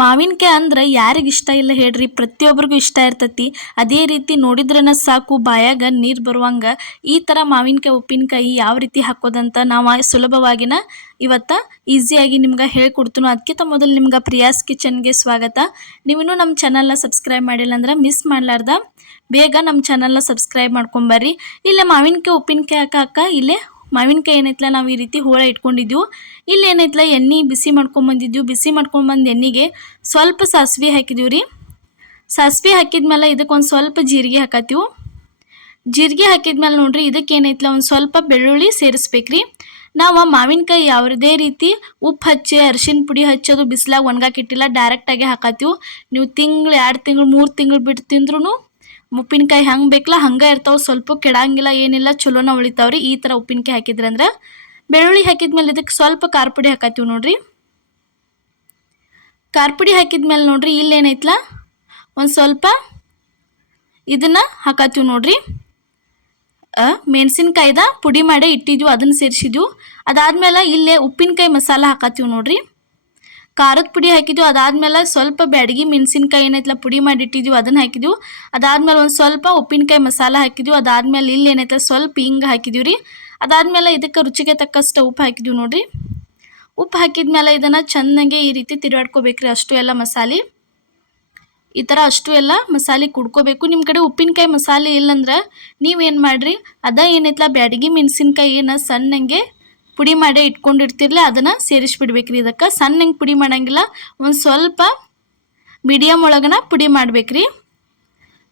ಮಾವಿನಕಾಯಿ ಅಂದ್ರೆ ಯಾರಿಗೆ ಇಷ್ಟ ಇಲ್ಲ ಹೇಳ್ರಿ, ಪ್ರತಿಯೊಬ್ಬರಿಗೂ ಇಷ್ಟ ಇರ್ತೈತಿ. ಅದೇ ರೀತಿ ನೋಡಿದ್ರನ ಸಾಕು ಬಾಯಾಗ ನೀರು ಬರುವಂಗೆ ಈ ಥರ ಮಾವಿನಕಾಯಿ ಉಪ್ಪಿನಕಾಯಿ ಯಾವ ರೀತಿ ಹಾಕೋದಂತ ನಾವು ಸುಲಭವಾಗಿನ ಇವತ್ತು ಈಸಿಯಾಗಿ ನಿಮ್ಗೆ ಹೇಳ್ಕೊಡ್ತೀನಿ. ಅದಕ್ಕಿಂತ ಮೊದಲು ನಿಮ್ಗೆ ಪ್ರಿಯಾಸ್ ಕಿಚನ್ಗೆ ಸ್ವಾಗತ. ನೀವಿನ್ನೂ ನಮ್ಮ ಚಾನಲ್ನ ಸಬ್ಸ್ಕ್ರೈಬ್ ಮಾಡಿಲ್ಲ ಅಂದ್ರೆ ಮಿಸ್ ಮಾಡಲಾರ್ದ ಬೇಗ ನಮ್ಮ ಚಾನಲ್ನ ಸಬ್ಸ್ಕ್ರೈಬ್ ಮಾಡ್ಕೊಂಬರ್ರಿ. ಇಲ್ಲೇ ಮಾವಿನಕಾಯಿ ಉಪ್ಪಿನಕಾಯಿ ಹಾಕಾಕ ಇಲ್ಲೇ ಮಾವಿನಕಾಯಿ ಏನೈತಲ್ಲ ನಾವು ಈ ರೀತಿ ಹೋಳ ಇಟ್ಕೊಂಡಿದ್ವು. ಇಲ್ಲಿ ಏನೈತಲ್ಲ ಎಣ್ಣೆ ಬಿಸಿ ಮಾಡ್ಕೊಂಬಂದಿದ್ವಿ. ಬಿಸಿ ಮಾಡ್ಕೊಂಬಂದು ಎಣ್ಣೆಗೆ ಸ್ವಲ್ಪ ಸಾಸಿವೆ ಹಾಕಿದೀವಿ ರೀ. ಸಾಸಿವೆ ಹಾಕಿದ್ಮೇಲೆ ಇದಕ್ಕೊಂದು ಸ್ವಲ್ಪ ಜೀರಿಗೆ ಹಾಕತ್ತೀವಿ. ಜೀರಿಗೆ ಹಾಕಿದ್ಮೇಲೆ ನೋಡ್ರಿ ಇದಕ್ಕೆ ಏನೈತಲ್ಲ ಒಂದು ಸ್ವಲ್ಪ ಬೆಳ್ಳುಳ್ಳಿ ಸೇರಿಸ್ಬೇಕ್ರಿ. ನಾವು ಮಾವಿನಕಾಯಿ ಯಾವುದೇ ರೀತಿ ಉಪ್ಪು ಹಚ್ಚಿ ಅರಿಶಿನ ಪುಡಿ ಹಚ್ಚೋದು ಬಿಸಿಲಾಗ ಒಣಗಾಕಿಟ್ಟಿಲ್ಲ, ಡೈರೆಕ್ಟಾಗಿ ಹಾಕತ್ತೀವಿ. ನೀವು ತಿಂಗಳು 2 ತಿಂಗಳು 3 ತಿಂಗಳು ಬಿಟ್ಟು ತಿಂದ್ರೂ ಉಪ್ಪಿನಕಾಯಿ ಹಂಗೆ ಬೇಕಲ್ಲ ಹಂಗೆ ಇರ್ತಾವೆ, ಸ್ವಲ್ಪ ಕೆಡಂಗಿಲ್ಲ ಏನಿಲ್ಲ, ಚಲೋನ ಉಳಿತಾವ್ರಿ ಈ ಥರ ಉಪ್ಪಿನಕಾಯಿ ಹಾಕಿದ್ರಂದ್ರೆ. ಬೆಳ್ಳುಳ್ಳಿ ಹಾಕಿದ್ಮೇಲೆ ಇದಕ್ಕೆ ಸ್ವಲ್ಪ ಖಾರ ಪುಡಿ ಹಾಕತ್ತೀವಿ ನೋಡ್ರಿ. ಖಾರ ಪುಡಿ ಹಾಕಿದ್ಮೇಲೆ ನೋಡ್ರಿ ಇಲ್ಲಿ ಏನೈತಲ್ಲ ಒಂದು ಸ್ವಲ್ಪ ಇದನ್ನು ಹಾಕತ್ತೀವಿ ನೋಡ್ರಿ. ಮೆಣಸಿನ್ಕಾಯ್ದ ಪುಡಿ ಮಾಡಿ ಇಟ್ಟಿದ್ವಿ, ಅದನ್ನು ಸೇರಿಸಿದ್ವಿ. ಅದಾದ್ಮೇಲೆ ಇಲ್ಲೇ ಉಪ್ಪಿನಕಾಯಿ ಮಸಾಲ ಹಾಕತ್ತೀವಿ ನೋಡ್ರಿ. ಖಾರದ ಪುಡಿ ಹಾಕಿದ್ವಿ. ಅದಾದ್ಮೇಲೆ ಸ್ವಲ್ಪ ಬ್ಯಾಡಗಿ ಮೆಣಸಿನ್ಕಾಯಿ ಏನೈತಲ್ಲ ಪುಡಿ ಮಾಡಿ ಇಟ್ಟಿದ್ವಿ, ಅದನ್ನು ಹಾಕಿದ್ವಿ. ಅದಾದ್ಮೇಲೆ ಒಂದು ಸ್ವಲ್ಪ ಉಪ್ಪಿನಕಾಯಿ ಮಸಾಲ ಹಾಕಿದ್ವಿ. ಅದಾದ್ಮೇಲೆ ಇಲ್ಲಿ ಏನೈತಲ್ಲ ಸ್ವಲ್ಪ ಹಿಂಗೆ ಹಾಕಿದ್ವಿ ರೀ. ಅದಾದ್ಮೇಲೆ ಇದಕ್ಕೆ ರುಚಿಗೆ ತಕ್ಕಷ್ಟು ಉಪ್ಪು ಹಾಕಿದ್ವಿ ನೋಡ್ರಿ. ಉಪ್ಪು ಹಾಕಿದ್ಮೇಲೆ ಇದನ್ನು ಚೆನ್ನಾಗಿ ಈ ರೀತಿ ತಿರುವಾಡ್ಕೋಬೇಕ್ರಿ. ಅಷ್ಟು ಎಲ್ಲ ಮಸಾಲೆ ಈ ಥರ ಅಷ್ಟು ಎಲ್ಲ ಮಸಾಲೆ ಕುಡ್ಕೋಬೇಕು. ನಿಮ್ಮ ಕಡೆ ಉಪ್ಪಿನಕಾಯಿ ಮಸಾಲೆ ಇಲ್ಲಂದ್ರೆ ನೀವೇನು ಮಾಡಿರಿ, ಏನೈತಲ್ಲ ಬ್ಯಾಡಗಿ ಮೆಣಸಿನ್ಕಾಯಿನ ಸಣ್ಣಂಗೆ ಪುಡಿ ಮಾಡಿ ಇಟ್ಕೊಂಡಿರ್ತಿರ್ಲಿ ಅದನ್ನು ಸೇರಿಸ್ಬಿಡ್ಬೇಕ್ರಿ. ಇದಕ್ಕೆ ಸಣ್ಣಂಗೆ ಪುಡಿ ಮಾಡೋಂಗಿಲ್ಲ, ಒಂದು ಸ್ವಲ್ಪ ಮೀಡಿಯಮ್ ಒಳಗನ ಪುಡಿ ಮಾಡ್ಬೇಕ್ರಿ.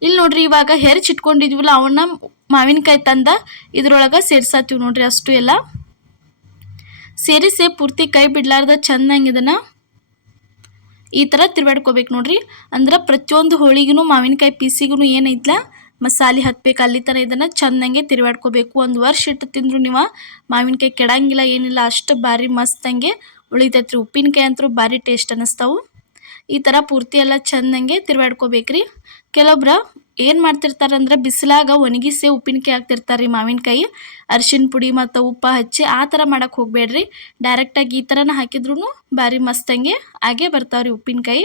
ಇಲ್ಲಿ ನೋಡ್ರಿ ಇವಾಗ ಹೆರ್ಚಿಟ್ಕೊಂಡಿದ್ವಲ್ಲ ಅವನ್ನ ಮಾವಿನಕಾಯಿ ತಂದ ಇದ್ರೊಳಗೆ ಸೇರ್ಸತ್ತೀವಿ ನೋಡ್ರಿ. ಅಷ್ಟು ಎಲ್ಲ ಸೇರಿಸಿ ಪೂರ್ತಿ ಕೈ ಬಿಡ್ಲಾರ್ದ ಚೆನ್ನಾಗಿ ಇದನ್ನು ಈ ಥರ ತಿರುವಾಡ್ಕೋಬೇಕು ನೋಡ್ರಿ. ಅಂದ್ರೆ ಪ್ರತಿಯೊಂದು ಹೋಳಿಗೂ ಮಾವಿನಕಾಯಿ ಪೀಸಿಗೂ ಏನೈತಲ್ಲ ಮಸಾಲೆ ಹತ್ಬೇಕು, ಅಲ್ಲಿ ಥರ ಇದನ್ನು ಚೆನ್ನಾಗೆ ತಿರುವಾಡ್ಕೋಬೇಕು. 1 ವರ್ಷ ಇಟ್ಟು ತಿಂದ್ರು ನೀವು ಮಾವಿನಕಾಯಿ ಕೆಡಂಗಿಲ್ಲ ಏನಿಲ್ಲ, ಅಷ್ಟು ಭಾರಿ ಮಸ್ತಂಗೆ ಉಳಿತೈತ್ರಿ. ಉಪ್ಪಿನಕಾಯಿ ಅಂತೂ ಭಾರಿ ಟೇಸ್ಟ್ ಅನ್ನಿಸ್ತಾವೆ. ಈ ಥರ ಪೂರ್ತಿ ಎಲ್ಲ ಚೆನ್ನಾಗೆ ತಿರುವಾಡ್ಕೋಬೇಕ್ರಿ. ಕೆಲವೊಬ್ರು ಏನು ಮಾಡ್ತಿರ್ತಾರಂದ್ರೆ ಬಿಸಿಲಾಗ ಒಣಗಿಸಿ ಉಪ್ಪಿನಕಾಯಿ ಹಾಕ್ತಿರ್ತಾರೆ ರೀ ಮಾವಿನಕಾಯಿ, ಅರಿಶಿನ ಪುಡಿ ಮತ್ತು ಉಪ್ಪು ಹಚ್ಚಿ. ಆ ಥರ ಮಾಡೋಕ್ಕೆ ಹೋಗಬೇಡ್ರಿ. ಡೈರೆಕ್ಟಾಗಿ ಈ ಥರನ ಹಾಕಿದ್ರೂ ಭಾರಿ ಮಸ್ತಂಗೆ ಹಾಗೆ ಬರ್ತಾವ್ರಿ ಉಪ್ಪಿನಕಾಯಿ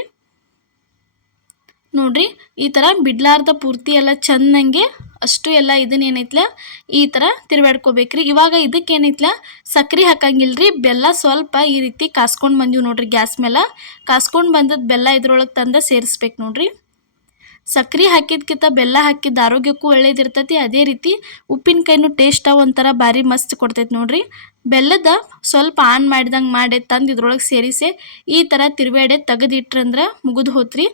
ನೋಡ್ರಿ. ಈ ಥರ ಬಿಡ್ಲಾರ್ದ ಪೂರ್ತಿ ಎಲ್ಲ ಚೆನ್ನಾಗೆ ಅಷ್ಟು ಎಲ್ಲ ಇದನ್ನೇನೈತಲ್ಲ ಈ ಥರ ತಿರುವಾಡ್ಕೋಬೇಕ್ರಿ. ಇವಾಗ ಇದಕ್ಕೆ ಏನೈತಲ್ಲ ಸಕ್ರೆ ಹಾಕಂಗಿಲ್ರಿ, ಬೆಲ್ಲ ಸ್ವಲ್ಪ ಈ ರೀತಿ ಕಾಸ್ಕೊಂಡು ಬಂದೀವಿ ನೋಡ್ರಿ. ಗ್ಯಾಸ್ ಮೇಲೆ ಕಾಸ್ಕೊಂಡು ಬಂದದ್ದು ಬೆಲ್ಲ ಇದ್ರೊಳಗೆ ತಂದು ಸೇರಿಸ್ಬೇಕು ನೋಡ್ರಿ. ಸಕ್ರೆ ಹಾಕಿದ್ಕಿಂತ ಬೆಲ್ಲ ಹಾಕಿದ್ದು ಆರೋಗ್ಯಕ್ಕೂ ಒಳ್ಳೇದಿರ್ತೈತಿ. ಅದೇ ರೀತಿ ಉಪ್ಪಿನಕಾಯಿನೂ ಟೇಸ್ಟ್ ಒಂಥರ ಭಾರಿ ಮಸ್ತ್ ಕೊಡ್ತೈತಿ ನೋಡ್ರಿ. ಬೆಲ್ಲದ ಸ್ವಲ್ಪ ಆನ್ ಮಾಡಿದಂಗೆ ಮಾಡಿ ತಂದು ಇದ್ರೊಳಗೆ ಸೇರಿಸಿ ಈ ಥರ ತಿರುವಾಡೆ ತೆಗೆದಿಟ್ರಂದ್ರೆ ಮುಗಿದು ಹೋತ್ರಿ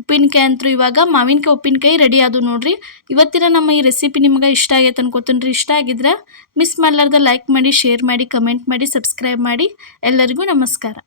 ಉಪ್ಪಿನಕಾಯಿ ಅಂತೂ. ಇವಾಗ ಮಾವಿನಕಾಯಿ ಉಪ್ಪಿನಕಾಯಿ ರೆಡಿ ಆದವು ನೋಡ್ರಿ. ಇವತ್ತಿನ ನಮ್ಮ ಈ ರೆಸಿಪಿ ನಿಮ್ಗೆ ಇಷ್ಟ ಆಗೈತೆ ಅನ್ಕೋತೀನಿ ರೀ. ಇಷ್ಟ ಆಗಿದ್ರೆ ಮಿಸ್ ಮಾಡಲಾರ್ದ ಲೈಕ್ ಮಾಡಿ, ಶೇರ್ ಮಾಡಿ, ಕಮೆಂಟ್ ಮಾಡಿ, ಸಬ್ಸ್ಕ್ರೈಬ್ ಮಾಡಿ. ಎಲ್ಲರಿಗೂ ನಮಸ್ಕಾರ.